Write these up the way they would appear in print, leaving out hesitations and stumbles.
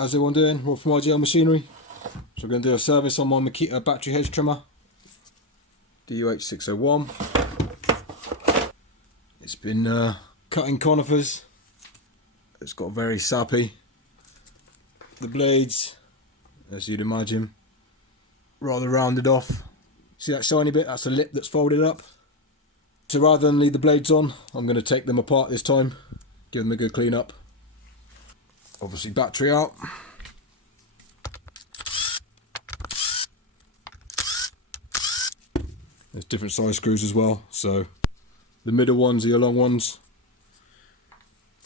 How's everyone doing? Rob from RGL Machinery. So we're going to do a service on my Makita battery hedge trimmer, DUH601. It's been cutting conifers. It's got very sappy. The blades, as you'd imagine, rather rounded off. See that shiny bit? That's a lip that's folded up. So rather than leave the blades on, I'm going to take them apart this time, give them a good clean up. Obviously battery out. There's different size screws as well, so the middle ones are your long ones.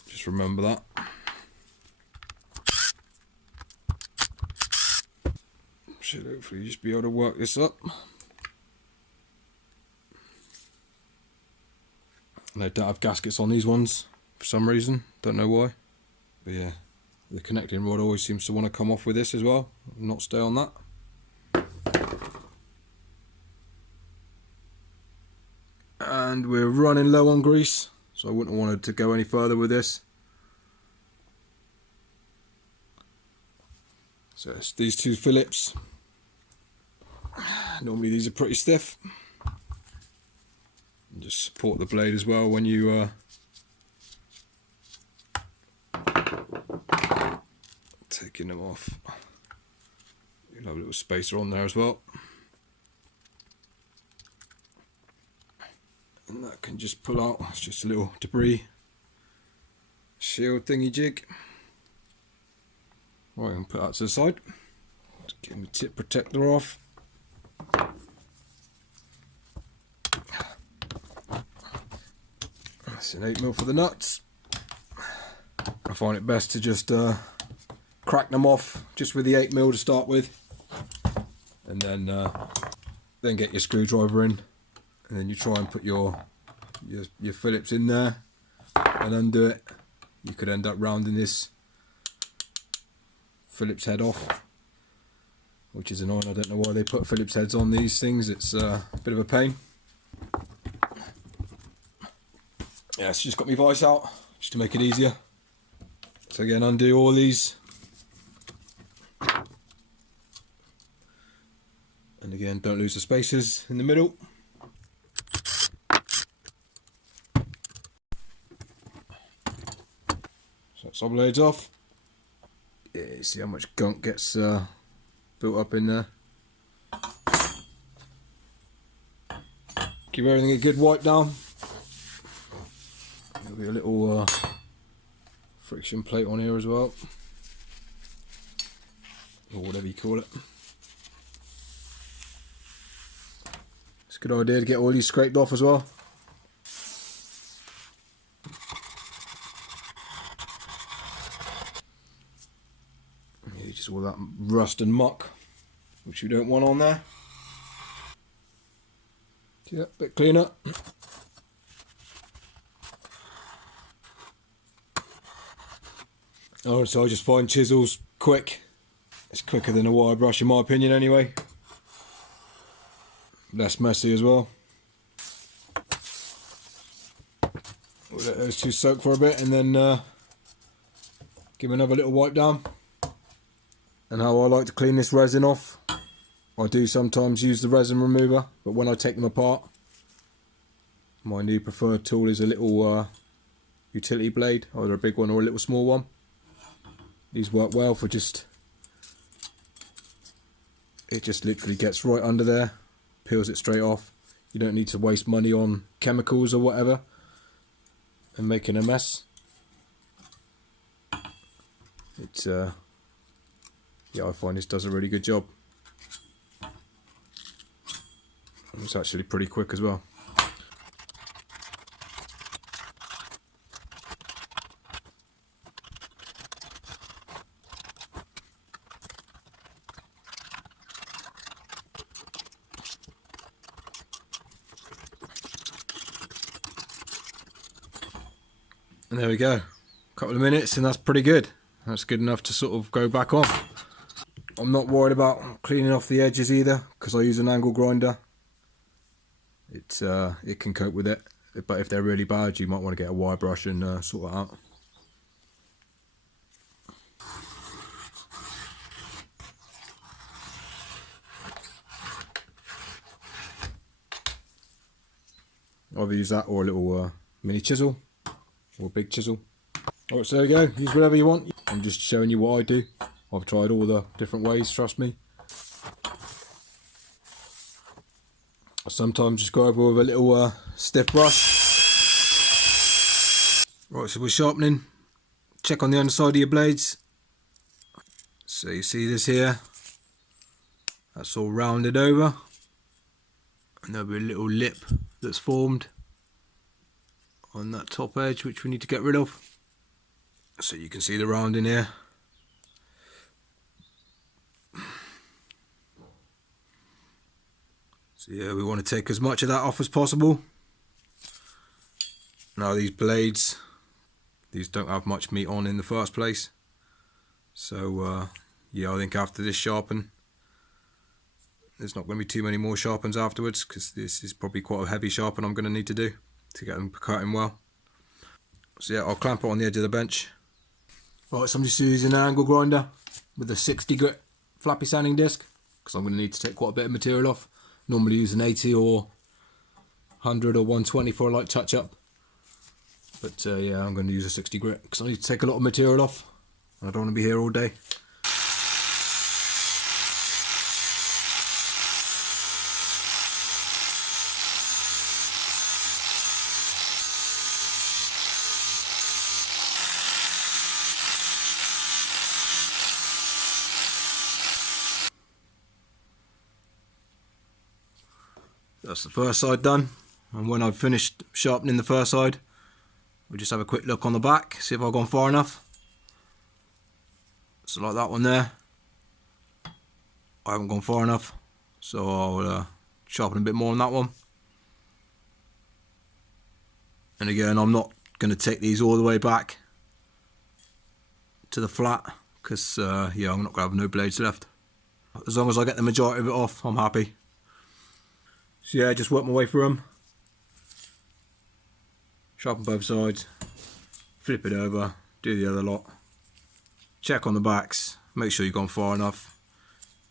Just remember that. Should hopefully just be able to work this up. And I don't have gaskets on these ones for some reason, don't know why. But yeah, the connecting rod always seems to want to come off with this as well, not stay on that. And we're running low on grease, so I wouldn't have wanted to go any further with this. So it's these two Phillips. Normally these are pretty stiff. And just support the blade as well when you taking them off. You'll have a little spacer on there as well. And that can just pull out. It's just a little debris shield thingy jig. Right, I'm put that to the side. Just get my tip protector off. That's an 8mm for the nuts. I find it best to just crack them off just with the 8mm to start with, and then get your screwdriver in, and then you try and put your Phillips in there and undo it. You could end up rounding this Phillips head off, which is annoying. I don't know why they put Phillips heads on these things. It's a bit of a pain. Yeah, it's just got my vice out just to make it easier. So again, undo all these. And again, don't lose the spacers in the middle. So that's all blades off. Yeah, you see how much gunk gets built up in there. Give everything a good wipe down. There'll be a little friction plate on here as well, or whatever you call it. It's a good idea to get all these scraped off as well. Yeah, just all that rust and muck, which you don't want on there. Yeah, bit cleaner. Oh, so I just find chisels quick. It's quicker than a wire brush in my opinion anyway. Less messy as well. We'll let those two soak for a bit and then give another little wipe down. And how I like to clean this resin off, I do sometimes use the resin remover, but when I take them apart, my new preferred tool is a little utility blade, either a big one or a little small one. These work well for just, it just literally gets right under there, peels it straight off. You don't need to waste money on chemicals or whatever and making a mess. It's yeah, I find this does a really good job. And it's actually pretty quick as well. And there we go, a couple of minutes and that's pretty good. That's good enough to sort of go back on. I'm not worried about cleaning off the edges either, because I use an angle grinder. It can cope with it, but if they're really bad you might want to get a wire brush and sort it out. Either use that or a little mini chisel or a big chisel. Alright, so there you go, use whatever you want. I'm just showing you what I do. I've tried all the different ways, trust me. Sometimes just go over with a little stiff brush. Right, so we're sharpening. Check on the underside of your blades. So you see this here, that's all rounded over. And there'll be a little lip that's formed on that top edge, which we need to get rid of. So you can see the rounding here. So yeah, we want to take as much of that off as possible. Now these blades, these don't have much meat on in the first place. So yeah, I think after this sharpen, there's not going to be too many more sharpens afterwards, because this is probably quite a heavy sharpen I'm going to need to do to get them cutting well. So yeah, I'll clamp it on the edge of the bench. Right, so I'm just using an angle grinder with a 60 grit flappy sanding disc, because I'm going to need to take quite a bit of material off. Normally use an 80 or 100 or 120 for a light touch up. But yeah, I'm going to use a 60 grit because I need to take a lot of material off. I don't want to be here all day. That's the first side done, and when I've finished sharpening the first side, we'll just have a quick look on the back, see if I've gone far enough. So like that one there, I haven't gone far enough, so I'll sharpen a bit more on that one. And again, I'm not going to take these all the way back to the flat, because yeah, I'm not going to have no blades left. As long as I get the majority of it off, I'm happy. So yeah, just work my way through them. Sharpen both sides, flip it over, do the other lot. Check on the backs, make sure you've gone far enough.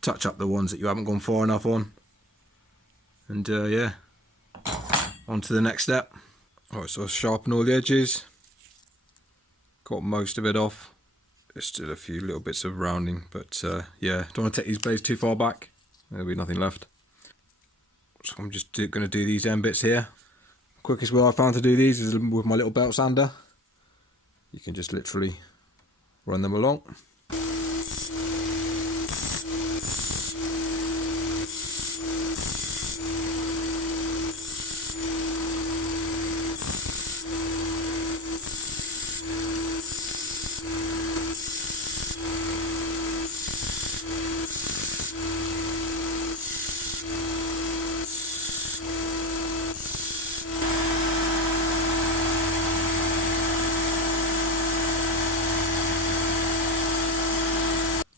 Touch up the ones that you haven't gone far enough on. And yeah, on to the next step. Alright, so I'll sharpen all the edges. Got most of it off. There's still a few little bits of rounding, but yeah, don't want to take these blades too far back. There'll be nothing left. So I'm just going to do these end bits here. Quickest way I found to do these is with my little belt sander. You can just literally run them along.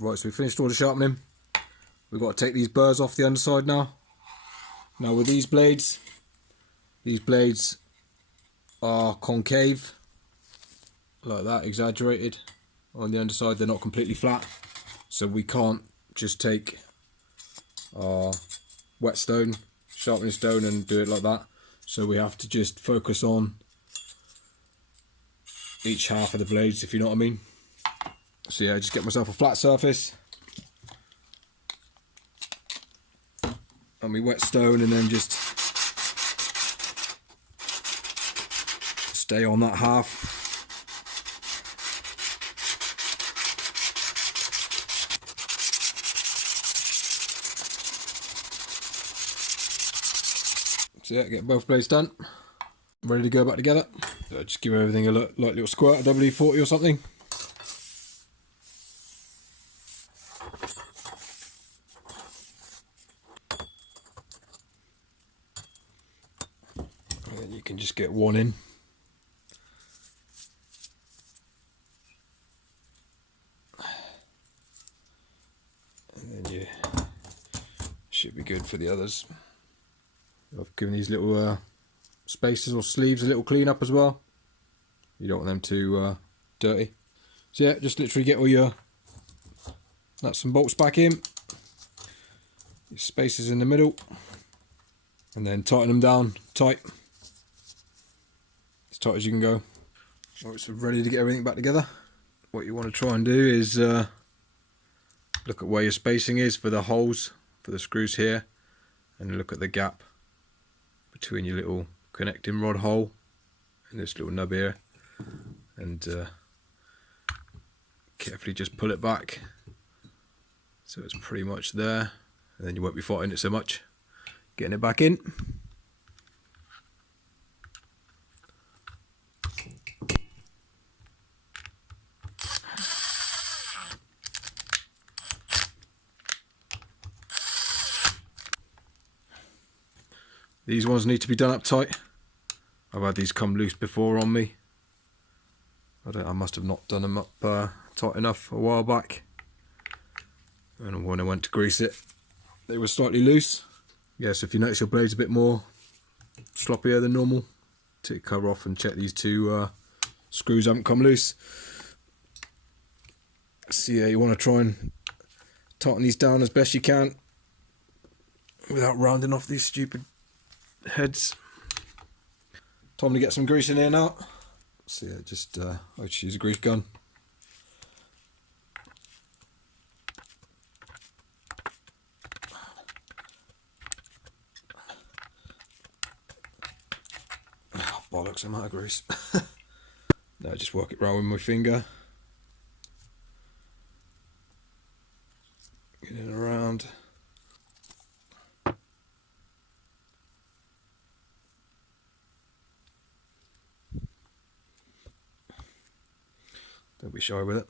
Right, so we finished all the sharpening. We've got to take these burrs off the underside now. Now with these blades are concave, like that, exaggerated. On the underside they're not completely flat, so we can't just take our whetstone, sharpening stone, and do it like that. So we have to just focus on each half of the blades, if you know what I mean. So yeah, just get myself a flat surface and my whetstone, and then just stay on that half. So yeah, get both blades done, ready to go back together. So just give everything a light little squirt of WD-40 or something. And then you can just get one in. And then you should be good for the others. I've given these little spaces or sleeves a little clean up as well. You don't want them too dirty. So yeah, just literally get all your nuts and bolts back in. Your spaces in the middle. And then tighten them down tight. tight as you can go. Right, so ready to get everything back together. What you want to try and do is look at where your spacing is for the holes for the screws here, and look at the gap between your little connecting rod hole and this little nub here, and carefully just pull it back so it's pretty much there, and then you won't be fighting it so much getting it back in. These ones need to be done up tight. I've had these come loose before on me. I must have not done them up tight enough a while back. And when I went to grease it, they were slightly loose. Yes, if you notice your blade's a bit more sloppier than normal, take the cover off and check these two screws haven't come loose. So yeah, you want to try and tighten these down as best you can without rounding off these stupid heads. Time to get some grease in here now. So yeah, just I just use a grease gun. Oh, bollocks, I'm out of grease. No, just work it round with my finger. Get it around. Don't be shy with it.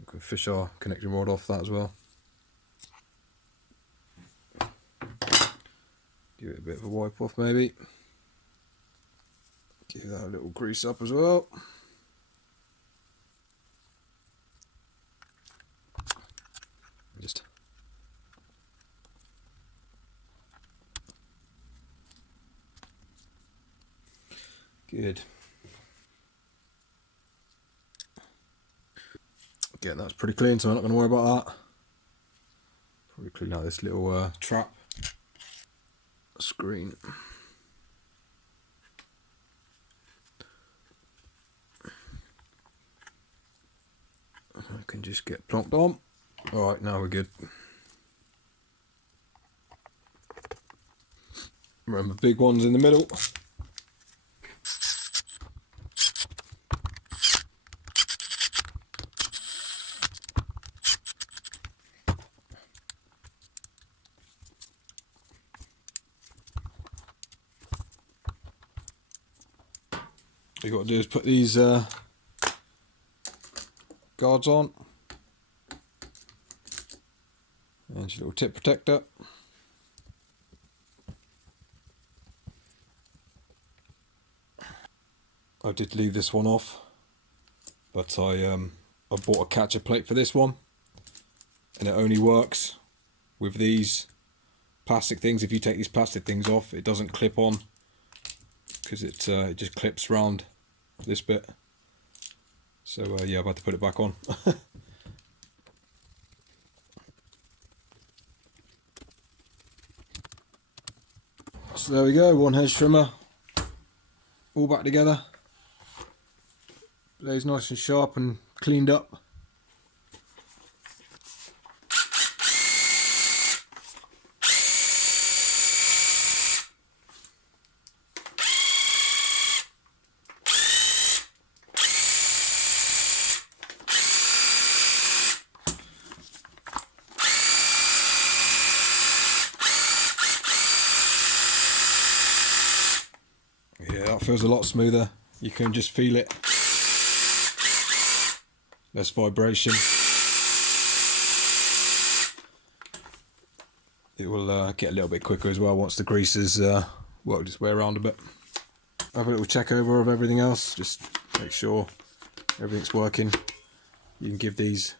We can fish our connecting rod off that as well. Give it a bit of a wipe off maybe. Give that a little grease up as well. Just good. Again, that's pretty clean, so I'm not going to worry about that. Probably clean out this little trap screen. I can just get plonked on. Alright, now we're good. Remember, big ones in the middle. What you got to do is put these guards on, and your little tip protector. I did leave this one off, but I bought a catcher plate for this one, and it only works with these plastic things. If you take these plastic things off, it doesn't clip on, because it just clips round this bit. So yeah, I've had to put it back on. So there we go, one hedge trimmer, all back together. Blade's nice and sharp and cleaned up. Yeah, that feels a lot smoother. You can just feel it. Less vibration. It will get a little bit quicker as well once the grease has worked its way around a bit. Have a little check over of everything else. Just make sure everything's working. You can give these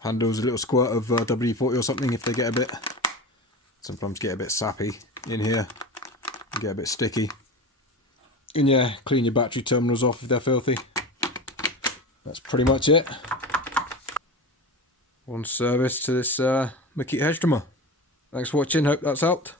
handles a little squirt of WD-40 or something if they get a bit, sometimes get a bit sappy in here and get a bit sticky. And yeah, clean your battery terminals off if they're filthy. That's pretty much it. One service to this Makita hedge trimmer. Thanks for watching, hope that's helped.